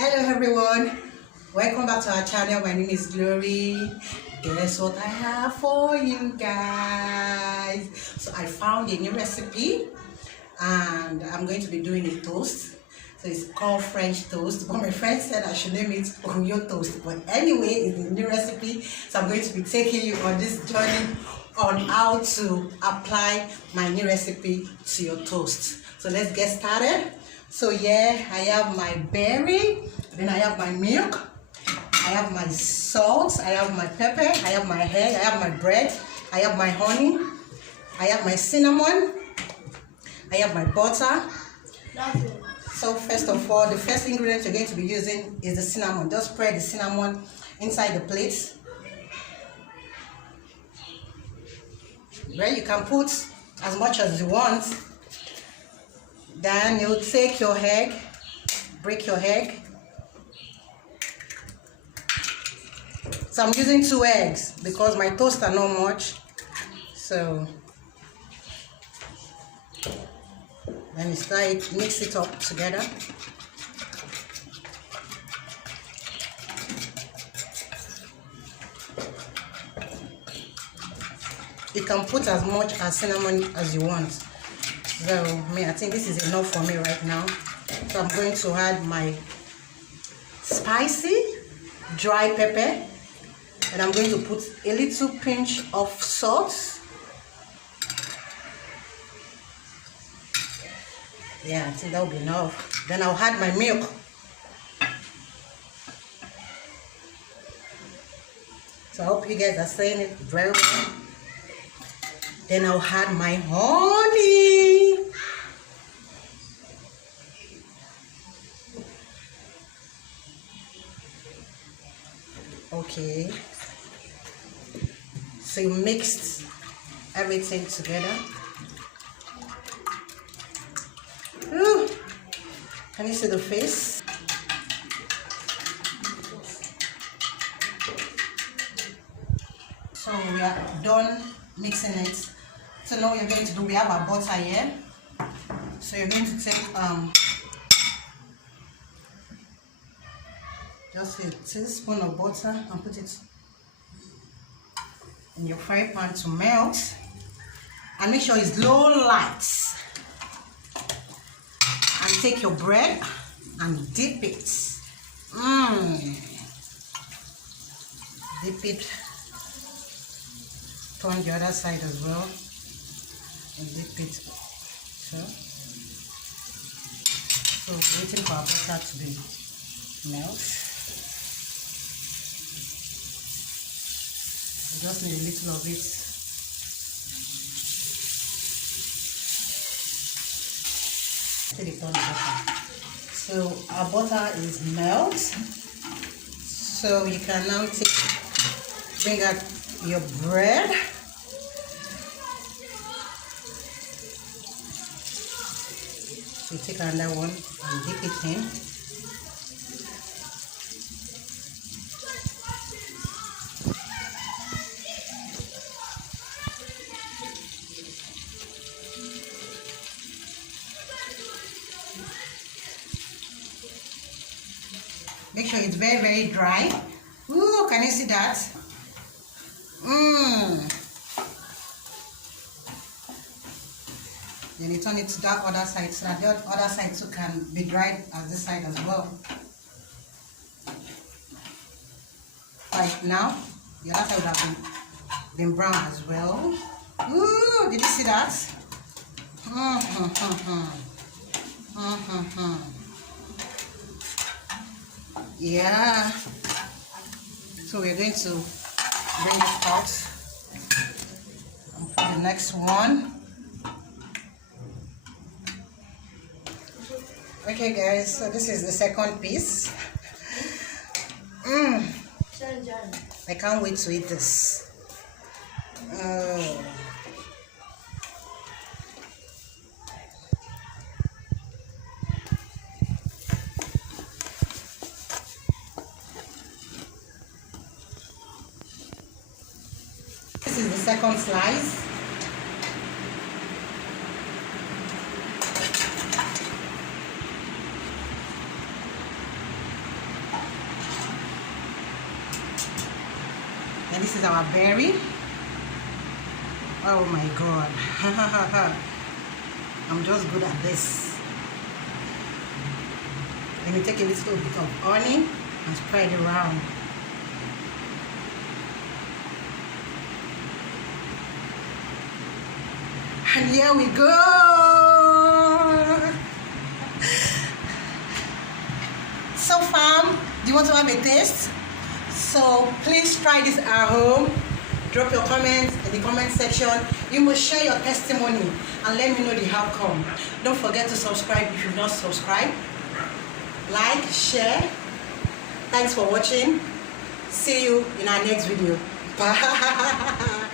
Hello everyone, welcome back to our channel. My name is Glory. Guess what I have for you guys? So I found a new recipe and I'm going to be doing a toast. So it's called French toast, but my friend said I should name it Oreo toast. But anyway, it's a new recipe, so I'm going to be taking you on this journey on how to apply my new recipe to your toast. So let's get started. So yeah, I have my berry, then I have my milk, I have my salt, I have my pepper, I have my egg, I have my bread, I have my honey, I have my cinnamon, I have my butter. So first of all, the first ingredient you're going to be using is the cinnamon. Just spread the cinnamon inside the plate. Where you can put as much as you want. Then you take your egg, break your egg. So I'm using 2 eggs because my toast are not much. So then you start mix it up together. You can put as much as cinnamon as you want. So I think this is enough for me right now. So I'm going to add my spicy dry pepper, and I'm going to put a little pinch of salt. Yeah, I think that will be enough. Then I'll add my milk. So I hope you guys are saying it very well. Then I'll add my honey. Okay. So you mixed everything together. Ooh. Can you see the face? So we are done mixing it. So now you're going to do, we have our butter here. So you're going to take just a teaspoon of butter and put it in your fry pan to melt. And make sure it's low light. And take your bread and dip it. Dip it. Turn the other side as well. And dip it. So we're waiting for our butter to be melt. We just need a little of it. So our butter is melt. So you can now bring out your bread. So you take another one and dip it in. Make sure it's very, very dry. Ooh, can you see that? Then you turn it to that other side so that the other side too can be dried as this side as well. Right now, the other side would have been brown as well. Ooh, did you see that? Yeah. So we're going to bring it out and for the next one. Okay guys, so this is the second piece. I can't wait to eat this. This is the second slice. And this is our berry. Oh my god. I'm just good at this. Let me take a little bit of honey and spread it around. And here we go. So fam, do you want to have a taste? So please try this at home. Drop your comments in the comment section. You must share your testimony and let me know the outcome. Don't forget to subscribe if you've not subscribed. Like, share. Thanks for watching. See you in our next video. Bye.